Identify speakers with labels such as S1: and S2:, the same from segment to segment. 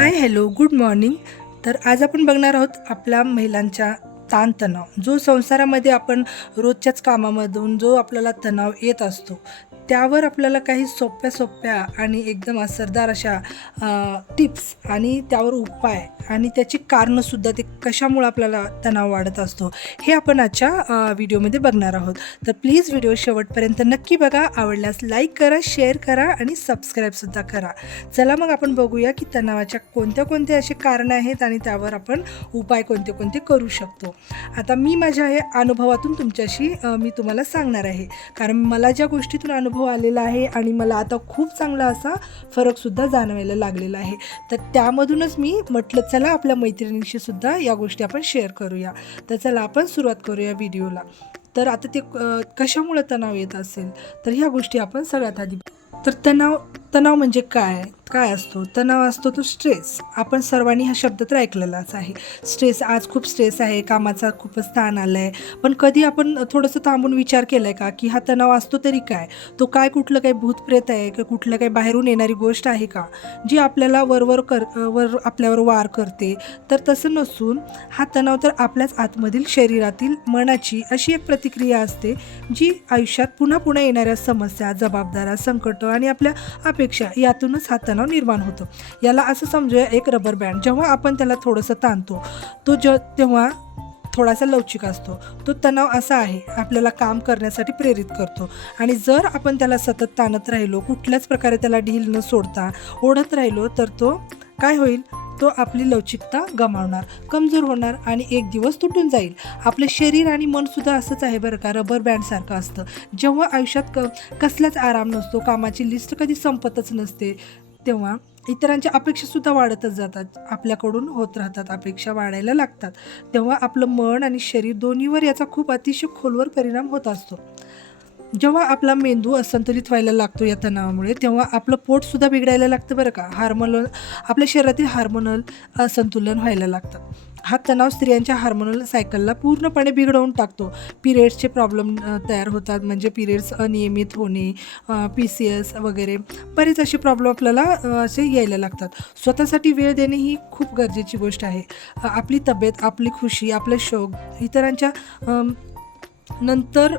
S1: Hi hello good morning. तर आज आपण बघणार आहोत आपल्या महिलांच्या ताणतणाव जो संसारामध्ये आपण रोजच्याच कामामधून जो आपल्याला तणाव येत असतो त्यावर आपल्याला काही सोप्या सोप्या आणि एकदम असरदार अशा टिप्स आणि त्यावर उपाय आणि त्याची कारणंसुद्धा ते कशामुळे आपल्याला तणाव वाढत असतो हे आपण आजच्या व्हिडिओमध्ये बघणार आहोत. तर प्लीज व्हिडिओ शेवटपर्यंत नक्की बघा आवडल्यास लाईक करा शेअर करा आणि सबस्क्राईबसुद्धा करा. चला मग आपण बघूया की तणावाच्या कोणत्या कोणत्या असे कारणं आहेत आणि त्यावर आपण उपाय कोणते कोणते करू शकतो. आता मी माझ्या हे अनुभवातून तुमच्याशी मी तुम्हाला सांगणार आहे. कारण मला ज्या गोष्टीतून अनुभव आलेला आहे आणि मला आता खूप चांगला असा फरकसुद्धा जाणवायला लागलेला आहे. तर त्यामधूनच मी म्हटलं चला आपल्या मैत्रिणींशी सुद्धा या गोष्टी आपण शेअर करूया. तर चला आपण सुरुवात करूया व्हिडिओला तर आता ते कशामुळे तणाव येत असेल? तर ह्या गोष्टी आपण सगळ्यात आधी तर तणाव तणाव म्हणजे काय? काय असतो? तणाव असतो तो स्ट्रेस आपण सर्वांनी हा शब्द तर ऐकलेलाच आहे. स्ट्रेस आज खूप स्ट्रेस आहे कामाचा खूपच ताण आला आहे पण कधी आपण थोडंसं थांबून विचार केला आहे का? की हा तणाव असतो तरी काय? तो काय कुठलं काही भूतप्रेत आहे का? कुठलं काही बाहेरून येणारी गोष्ट आहे का? जी आपल्याला वरवर कर वर आपल्यावर वार करते. तर तसं नसून हा तणाव तर आपल्याच आतमधील शरीरातील मनाची अशी एक प्रतिक्रिया असते जी आयुष्यात पुन्हा पुन्हा येणाऱ्या समस्या जबाबदाऱ्या संकट आणि आपल्या अपेक्षा यातूनच हा तणाव निर्माण होतो. याला असं समजूया एक रबर बँड जेव्हा आपण त्याला थोडंसं ताणतो तो ज तेव्हा थोडासा लवचिक असतो. तो तणाव असा आहे आपल्याला काम करण्यासाठी प्रेरित करतो. आणि जर आपण त्याला सतत ताणत राहिलो कुठल्याच प्रकारे त्याला ढील न सोडता ओढत राहिलो तर तो काय होईल? तो आपली लवचिकता गमावणार कमजोर होणार आणि एक दिवस तुटून जाईल. आपलं शरीर आणि मनसुद्धा असंच आहे बरं का रबर बँडसारखं असतं. जेव्हा आयुष्यात क कसलाच आराम नसतो कामाची लिस्ट कधी संपतच नसते तेव्हा इतरांच्या अपेक्षासुद्धा वाढतच जातात. आपल्याकडून होत राहतात अपेक्षा वाढायला लागतात. तेव्हा आपलं मन आणि शरीर दोन्हीवर याचा खूप अतिशय खोलवर परिणाम होत असतो. जेव्हा आपला मेंदू असंतुलित व्हायला लागतो या तणावामुळे तेव्हा आपलं पोटसुद्धा बिघडायला लागतं बरं का. हार्मोनल आपल्या शरीरातील हार्मोनल असंतुलन व्हायला लागतं. हा तणाव स्त्रियांच्या हार्मोनल सायकलला पूर्णपणे बिघडवून टाकतो. पिरियड्सचे प्रॉब्लेम तयार होतात म्हणजे पिरियड्स अनियमित होणे पी सी एस वगैरे बरेच असे प्रॉब्लेम आपल्याला असे यायला लागतात. स्वतःसाठी वेळ देणे ही खूप गरजेची गोष्ट आहे. आपली तब्येत आपली खुशी आपलं शौक इतरांच्या नंतर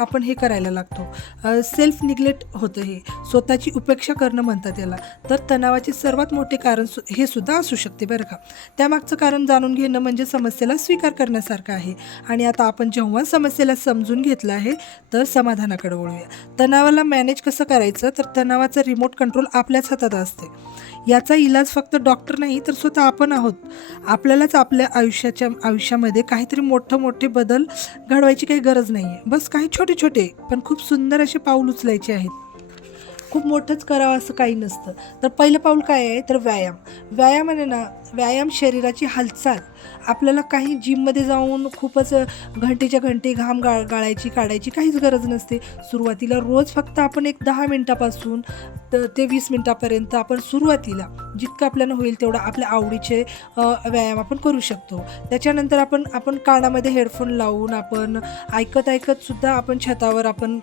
S1: आपण हे करायला लागतो. सेल्फ निग्लेक्ट होतं हे. स्वतःची उपेक्षा करणं म्हणतात याला तर तणावाचे सर्वात मोठे कारण सु हे सुद्धा असू शकते बरं का. त्यामागचं कारण जाणून घेणं म्हणजे समस्येला स्वीकार करण्यासारखं आहे. आणि आता आपण जेव्हा समस्येला समजून घेतलं आहे तर समाधानाकडे वळूया. तणावाला मॅनेज कसं करायचं? तर तणावाचं रिमोट कंट्रोल आपल्याच हातात असते. याचा इलाज फक्त डॉक्टर नाही तर स्वतः आपण आहोत. आपल्यालाच आपल्या आयुष्याच्या आयुष्यामध्ये काहीतरी मोठं मोठे बदल घडवायची काही गरज नाही आहे बस काही छोटे छोटे पण खूप सुंदर असे पाऊल उचलायचे आहेत. खूप मोठंच करावं असं काही नसतं. तर पहिलं पाऊल काय आहे? तर व्यायाम. व्यायामाने ना व्यायाम शरीराची हालचाल. आपल्याला काही जिममध्ये जाऊन खूपच घंटेच्या घंटे घाम गाळ गाळायची काढायची काहीच गरज नसते. सुरुवातीला रोज फक्त आपण एक दहा मिनटापासून तर ते वीस मिनटापर्यंत आपण सुरुवातीला जितकं आपल्याला होईल तेवढं आपल्या आवडीचे व्यायाम आपण करू शकतो. त्याच्यानंतर आपण आपण कानामध्ये हेडफोन लावून आपण ऐकत ऐकत सुद्धा आपण छतावर आपण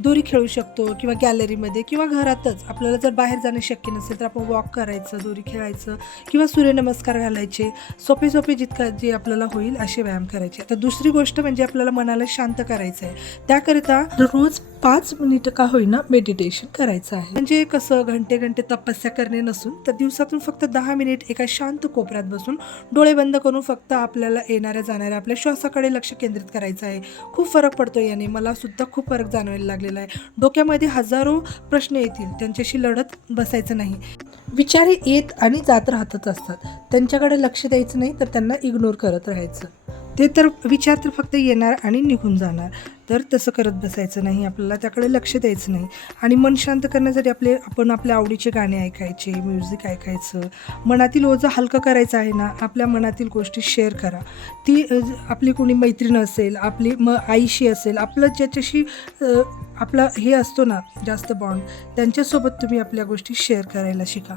S1: दोरी खेळू शकतो किंवा गॅलरीमध्ये किंवा घरातच आपल्याला जर बाहेर जाणं शक्य नसेल तर आपण वॉक करायचं दोरी खेळायचं किंवा सूर्यनमस्कार घालायचे सोपे सोपे जितकं जे आपल्याला होईल असे व्यायाम करायचे. आता दुसरी गोष्ट म्हणजे आपल्याला मनाला शांत करायचं आहे त्याकरिता रोज पाच मिनिटं का होईना मेडिटेशन करायचं आहे. म्हणजे कसं घंटे घंटे तपस्या करणे नसून तर दिवसातून फक्त दहा मिनिट एका शांत कोपऱ्यात बसून डोळे बंद करून फक्त आपल्याला येणाऱ्या जाणाऱ्या आपल्या श्वासाकडे लक्ष केंद्रित करायचं आहे. खूप फरक पडतो याने. मला सुद्धा खूप फरक जाणवायला लागलेला आहे. डोक्यामध्ये हजारो प्रश्न येतील. त्यांच्याशी लढत बसायचं नाही. विचार येत आणि जात राहतच असतात. त्यांच्याकडे लक्ष द्यायचं नाही तर त्यांना इग्नोर करत राहायचं. ते तर विचार तर फक्त येणार आणि निघून जाणार. तर तसं करत बसायचं नाही आपल्याला त्याकडे लक्ष द्यायचं नाही. आणि मन शांत करण्यासाठी आपले आपण आपल्या आवडीचे गाणे ऐकायचे म्युझिक ऐकायचं. मनातील ओझं हलकं करायचं आहे ना आपल्या मनातील गोष्टी शेअर करा. ती आपली कोणी मैत्रीण असेल आपली म आईशी असेल आपलं ज्याच्याशी आपला हे असतो ना जास्त बॉन्ड त्यांच्यासोबत तुम्ही आपल्या गोष्टी शेअर करायला शिका.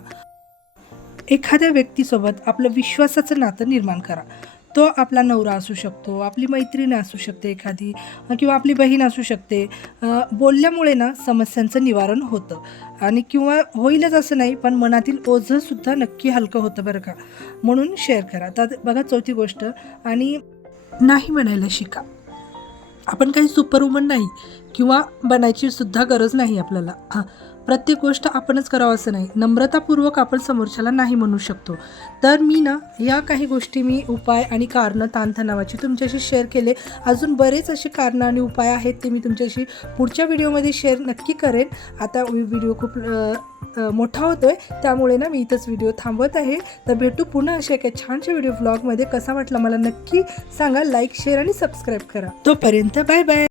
S1: एखाद्या व्यक्तीसोबत आपलं विश्वासाचं नातं निर्माण करा. तो आपला नवरा असू शकतो आपली मैत्रीण असू शकते एखादी किंवा आपली बहीण असू शकते बोलल्यामुळे ना समस्यांचं निवारण होतं. आणि किंवा होईलच असं नाही पण मनातील ओझंसुद्धा नक्की हलकं होतं बरं का. म्हणून शेअर करा. तर बघा चौथी गोष्ट आणि नाही म्हणायला शिका. आपण काही सुपरवुमन नाही किंवा बनायची सुद्धा गरज नाही आपल्याला. हां प्रत्येक गोष्ट आपणच करावं असं नाही. नम्रतापूर्वक आपण समोरच्याला नाही म्हणू शकतो. तर मी ना या काही गोष्टी मी उपाय आणि कारणं ताणतणावाची तुमच्याशी शेअर केले. अजून बरेच असे कारणं आणि उपाय आहेत ते मी तुमच्याशी पुढच्या व्हिडिओमध्ये शेअर नक्की करेन. आता व्हिडिओ खूप मोठा होतो मोठा होतोय. त्यामुळे ना मी इथंच व्हिडिओ थांबवत आहे. तर भेटू पुन्हा अशा एका छानशा व्हिडिओ ब्लॉगमध्ये कसा वाटला मला नक्की सांगा. लाईक शेअर आणि सबस्क्राईब करा. तोपर्यंत बाय बाय